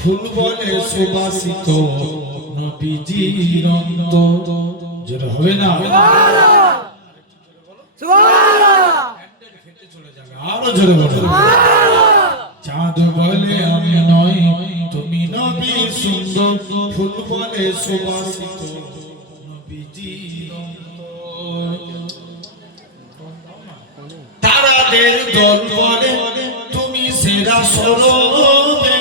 ফুল বলে সুবাসিত নবীজির অন্তর। যেটা হবে না আরো জোরে বলো। চাঁদ বলে আমি নই তুমি নবী সুন্দর, ফুল বলে সুবাসিত নবীজির অন্তর। তারাদের দল বলে তুমি সেরা সরবে,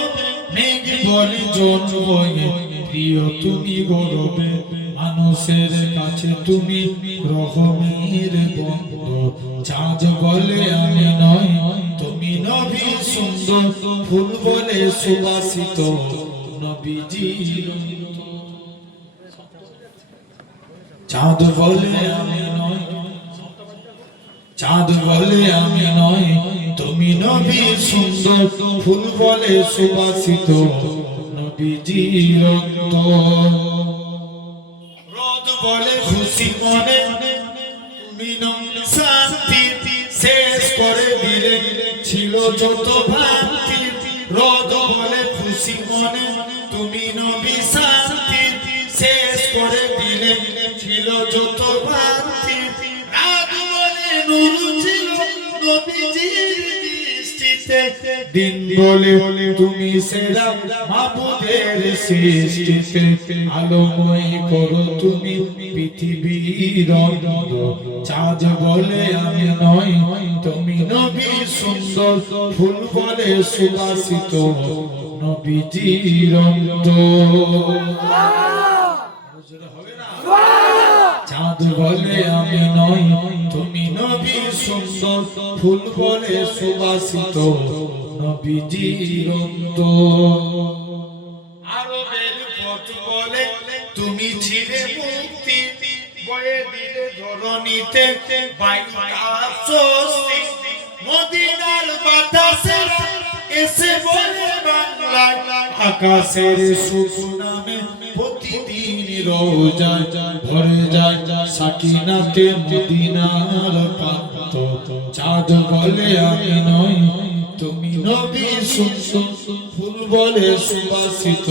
মেঘ বলে জন বয়ে প্রিয় তুমি গৌরবে, মানুষের কাছে তুমি রহমের বন্ধু। চাঁদ বলে আমি নই তুমি নবী সুন্দর, ফুল বলে সুবাসিত নবীজির অন্তর। চাঁদ বলে আমি নই, চাঁদ বলে আমি নই তুমি নবী সুন্দর, ফুল বলে সুবাসিত নবীজির অন্তর। রোদ বলে খুশি মনে তুমি নবী শান্তি, শেষ করে দিলে ছিল যত ভ্রান্তি। রোদ বলে খুশি মনে তুমি নবী শান্তি, শেষ করে দিলে ছিল যত ভ্রান্তি। রাত বলে নূর ছিল নবীজির দৃষ্টিতে, দিন বলে তুমি সেরা মাবুদের সৃষ্টিতে। আলোময় করো তুমি পৃথিবীর অন্ধ, চাঁদ বলে আমি নই তুমি নবী সুন্দর, ফুল বলে সুবাসিত নবীজির অন্তর। চাঁদ বলে আমি নই তুমি নবী সুন্দর, ফুল বলে সুবাসিত নবীজির অন্তর। আরবের পথ বলে তুমি ছিলে মুক্তি, বয়ে দিলে ধরণীতে বায়ুটা স্বস্তি। মদিনার বাতাসে এসে বলে বাংলায়, আকাশের সুখ নামে প্রতিদিন রোজায় ভরে যায় সাকিনাতে মদিনার প্রান্ত। চাঁদ বলে আমি নই তুমি নবী সুন্দর, ফুল বলে সুবাসিত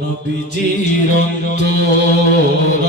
নবীজির অন্তর।